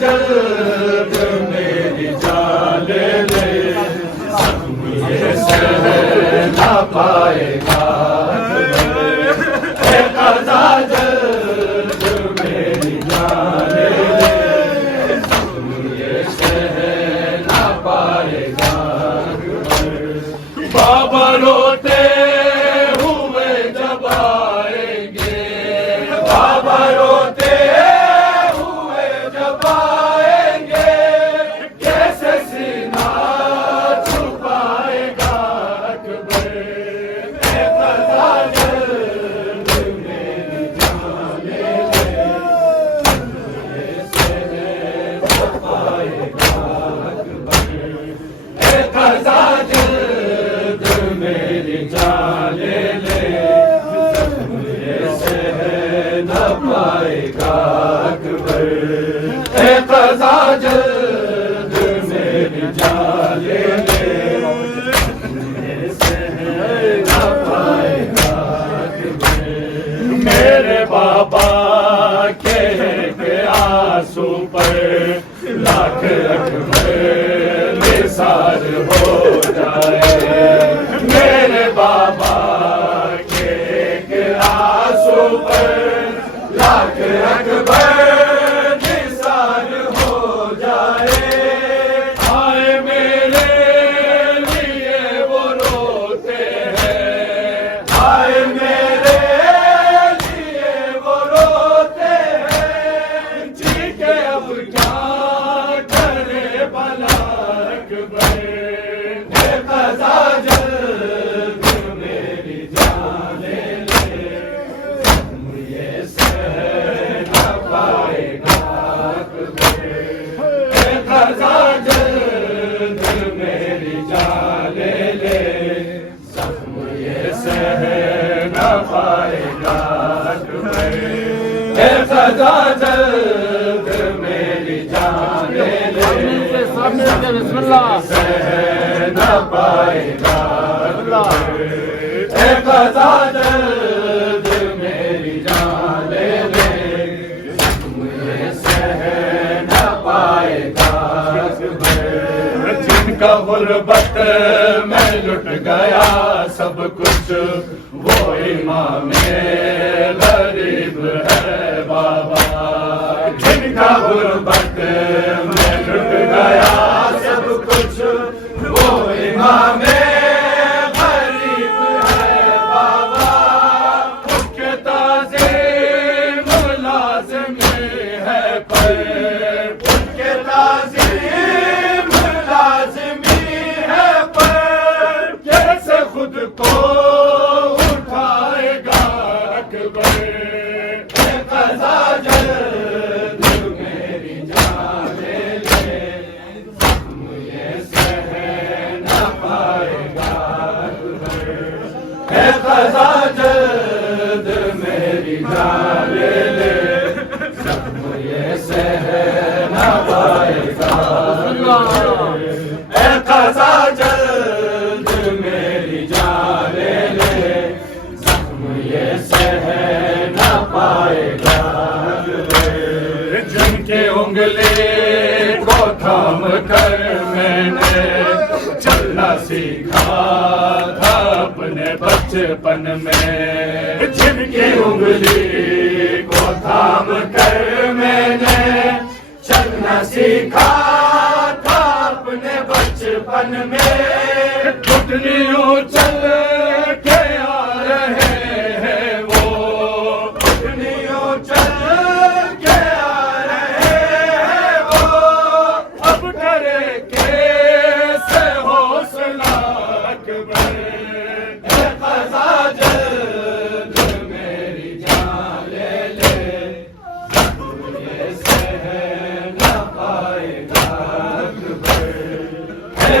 جلد میری جان لے لے، زخم یہ سہ نہ پائے گا، اے قضا جلد میری جان لے لے، زخم یہ سہ نہ پائے گا۔ بابا روتے ہوئے جب آئیں گے، بابا روتے ہوئے جب آئیں گے، کیسے سینہ چھپائے گا اکبر، اے قضا جلد میری جان لے لے، یہ سہ نہ پائے گا اکبر، اے قضا جلد میری جان لے لے، یہ سہ نہ پائے گا اکبر، اے قضا جلد میری جان لے لے، یہ سہ نہ پائے گا اکبر۔ میرے بابا کے آنسو پر لاکھ اکبر نثار ہو جائے، میرے بابا کے آنسو پر لاکھ اکبر نثار ہو جائے، آئے میرے لیے وہ روتے ہیں، آئے میرے لیے وہ روتے ہیں، جی کے اب کیا کرے بھلا اکبر، اے قضا جلد میری جان لے لے، زخم یہ سہ نہ پائے گا اکبر، اے قضا جلد میری جان لے لے، زخم یہ سہ نہ پائے گا اکبر، اے قضا جلد میری جان لے لے، بسم اللہ سہ نہ پائے گا اکبر، اے قضا جلد میری جان لے لے، زخم یہ سہ نہ پائے گا اکبر۔ جن کا غربت میں لٹ گیا سب کچھ، وہ امام غریب ہے بابا، جن کا غربت میں لٹ گیا سب کچھ، وہ امام غریب ہے بابا، اس کے تعظیم لازمی ہے پر، اس کے تعظیم لازمی ہے پر، کیسے خود کو اٹھائے گا اکبر، اے قضا جلد میری جان لے لے، زخم یہ سہ نہ پائے گا اکبر، اے قضا جلد میری جان لے لے، زخم یہ سہ نہ پائے گا اکبر، اے قضا جلد میری جان لے لے، زخم یہ سہ نہ پائے گا اکبر۔ جن کے انگلی کو تھام کر میں نے چلنا سیکھا تھا اپنے بچپن میں، جن کی انگلی کو تھام کر میں نے چلنا سیکھا تھا اپنے بچپن میں، گھٹنیوں چل کے